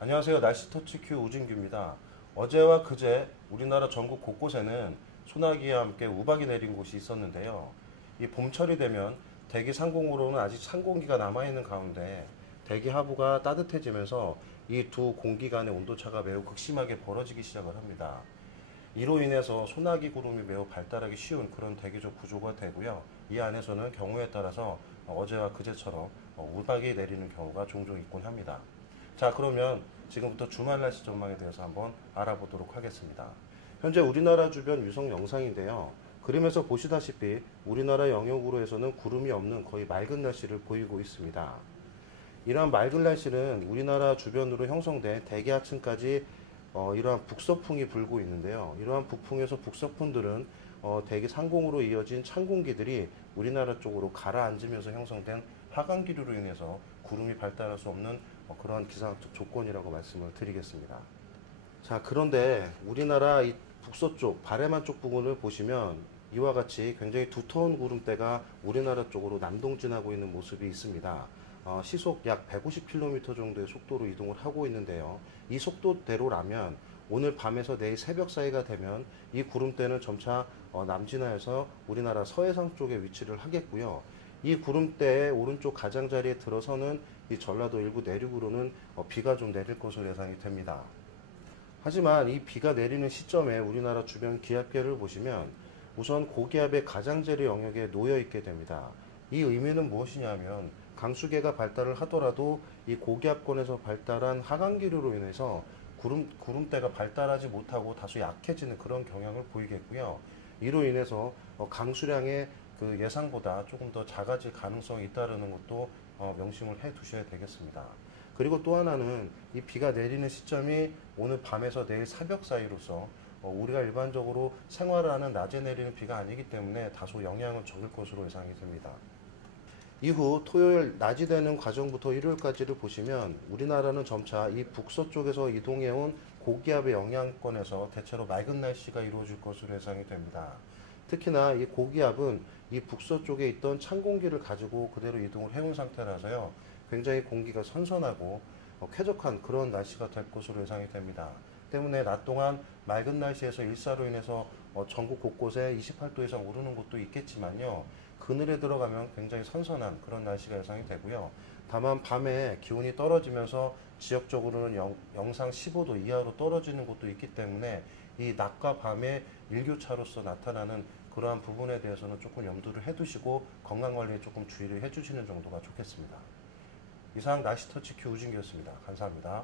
안녕하세요. 날씨 터치큐 우진규입니다. 어제와 그제 우리나라 전국 곳곳에는 소나기와 함께 우박이 내린 곳이 있었는데요. 이 봄철이 되면 대기 상공으로는 아직 찬 공기가 남아있는 가운데 대기 하부가 따뜻해지면서 이 두 공기 간의 온도차가 매우 극심하게 벌어지기 시작을 합니다. 이로 인해서 소나기 구름이 매우 발달하기 쉬운 그런 대기적 구조가 되고요. 이 안에서는 경우에 따라서 어제와 그제처럼 우박이 내리는 경우가 종종 있곤 합니다. 자, 그러면 지금부터 주말 날씨 전망에 대해서 한번 알아보도록 하겠습니다. 현재 우리나라 주변 위성 영상인데요. 그림에서 보시다시피 우리나라 영역으로 해서는 구름이 없는 거의 맑은 날씨를 보이고 있습니다. 이러한 맑은 날씨는 우리나라 주변으로 형성된 대기하층까지 이러한 북서풍이 불고 있는데요. 이러한 북풍에서 북서풍들은 대기 상공으로 이어진 찬 공기들이 우리나라 쪽으로 가라앉으면서 형성된 하강기류로 인해서 구름이 발달할 수 없는 그러한 기상학적 조건이라고 말씀을 드리겠습니다. 자, 그런데 우리나라 이 북서쪽, 바레만 쪽 부분을 보시면 이와 같이 굉장히 두터운 구름대가 우리나라 쪽으로 남동진하고 있는 모습이 있습니다. 시속 약 150km 정도의 속도로 이동을 하고 있는데요. 이 속도대로라면 오늘 밤에서 내일 새벽 사이가 되면 이 구름대는 점차 남진하여서 우리나라 서해상 쪽에 위치를 하겠고요. 이 구름대의 오른쪽 가장자리에 들어서는 이 전라도 일부 내륙으로는 비가 좀 내릴 것으로 예상이 됩니다. 하지만 이 비가 내리는 시점에 우리나라 주변 기압계를 보시면 우선 고기압의 가장자리 영역에 놓여 있게 됩니다. 이 의미는 무엇이냐면 강수계가 발달을 하더라도 이 고기압권에서 발달한 하강기류로 인해서 구름대가 발달하지 못하고 다소 약해지는 그런 경향을 보이겠고요. 이로 인해서 강수량의 그 예상보다 조금 더 작아질 가능성이 있다는 것도 명심을 해 두셔야 되겠습니다. 그리고 또 하나는 이 비가 내리는 시점이 오늘 밤에서 내일 새벽 사이로서 우리가 일반적으로 생활을 하는 낮에 내리는 비가 아니기 때문에 다소 영향은 적을 것으로 예상이 됩니다. 이후 토요일 낮이 되는 과정부터 일요일까지를 보시면 우리나라는 점차 이 북서쪽에서 이동해온 고기압의 영향권에서 대체로 맑은 날씨가 이루어질 것으로 예상이 됩니다. 특히나 이 고기압은 이 북서쪽에 있던 찬 공기를 가지고 그대로 이동을 해온 상태라서요. 굉장히 공기가 선선하고 쾌적한 그런 날씨가 될 것으로 예상이 됩니다. 때문에 낮 동안 맑은 날씨에서 일사로 인해서 전국 곳곳에 28도 이상 오르는 곳도 있겠지만요. 그늘에 들어가면 굉장히 선선한 그런 날씨가 예상이 되고요. 다만 밤에 기온이 떨어지면서 지역적으로는 영상 15도 이하로 떨어지는 곳도 있기 때문에 이 낮과 밤의 일교차로서 나타나는 그러한 부분에 대해서는 조금 염두를 해두시고 건강관리에 조금 주의를 해주시는 정도가 좋겠습니다. 이상 날씨 터치 큐 우진규였습니다. 감사합니다.